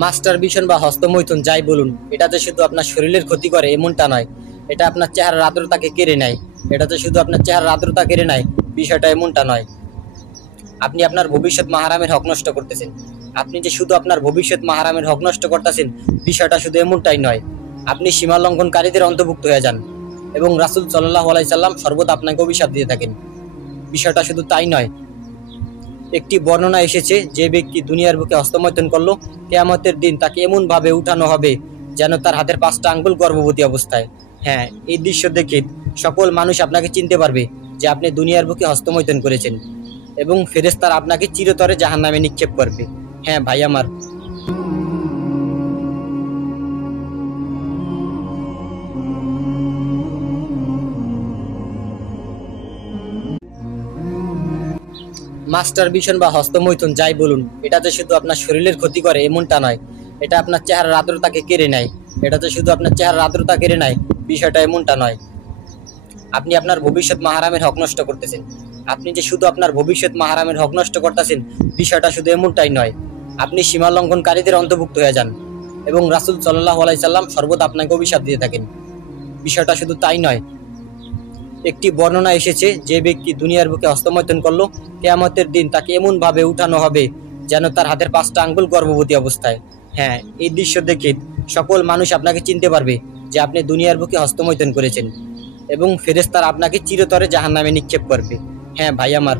Masturbation বা হস্তমৈথুন যাই বলুন, এটা যে শুধু আপনার শরীরের ক্ষতি করে এমনটা নয়। এটা আপনার চেহারার আর্দ্রতাকে কেড়ে নেয়। এটা যে শুধু আপনার চেহারার আর্দ্রতা কেড়ে নেয়, বিষয়টা এমনটা নয়। আপনি আপনার ভবিষ্যৎ মাহারামের হক নষ্ট করতেছেন। আপনি যে শুধু আপনার ভবিষ্যৎ মাহারামের হক নষ্ট করতেছেন, বিষয়টা শুধু এমনটাই নয়। আপনি সীমা লঙ্ঘনকারীদের অন্তর্ভুক্ত হয়ে যান এবং রাসূল সাল্লাল্লাহু আলাইহি সাল্লাম সর্বদা আপনাকে অভিশাপ দিয়ে থাকেন। বিষয়টা শুধু তাই নয়। একটি বর্ণনা এসেছে, যে ব্যক্তি দুনিয়ার বুকে হস্তমৈথুন করলো, কিয়ামতের দিন তাকে এমন ভাবে উঠানো হবে যেন তার হাতের 5টা আঙ্গুল গর্ভবতী অবস্থায়। হ্যাঁ, এই দৃশ্য দেখে সকল মানুষ আপনাকে চিনতে পারবে যে আপনি দুনিয়ার বুকে হস্তমৈথুন করেছেন, এবং ফেরেশতারা আপনাকে চিরতরে জাহান্নামে নিক্ষেপ করবে। হ্যাঁ ভাই আমার, মাস্টারবেশন বা হস্তমৈথুন যাই বলুন, এটা যে শুধু আপনার শরীরের ক্ষতি করে এমনটা নয়। এটা আপনার চেহারার আর্দ্রতাকে কেড়ে নেয়। এটা যে শুধু আপনার চেহারার আর্দ্রতা কেড়ে নেয়, বিষয়টা এমনটা নয়। আপনি আপনার ভবিষ্যৎ মাহারামের হক নষ্ট করতেছেন। আপনি যে শুধু আপনার ভবিষ্যৎ মাহারামের হক নষ্ট করতেছেন, বিষয়টা শুধু এমনটাই নয়। আপনি সীমা লঙ্ঘনকারীদের অন্তর্ভুক্ত হয়ে যান এবং রাসূল সাল্লাল্লাহু আলাইহি সাল্লাম সর্বদা আপনাকে অভিশাপ দিয়ে থাকেন। বিষয়টা শুধু তাই নয়। একটি বর্ণনা এসেছে, যে ব্যক্তি দুনিয়ার বুকে হস্তমৈথুন করলো, কিয়ামতের দিন তাকে এমন ভাবে উঠানো হবে যেন তার হাতের 5টা আঙ্গুল গর্ভবতী অবস্থায়। হ্যাঁ, এই দৃশ্য দেখে সকল মানুষ আপনাকে চিনতে পারবে যে আপনি দুনিয়ার বুকে হস্তমৈথুন করেছেন, এবং ফেরেশতারা আপনাকে চিরতরে জাহান্নামে নিক্ষেপ করবে। হ্যাঁ ভাই আমার,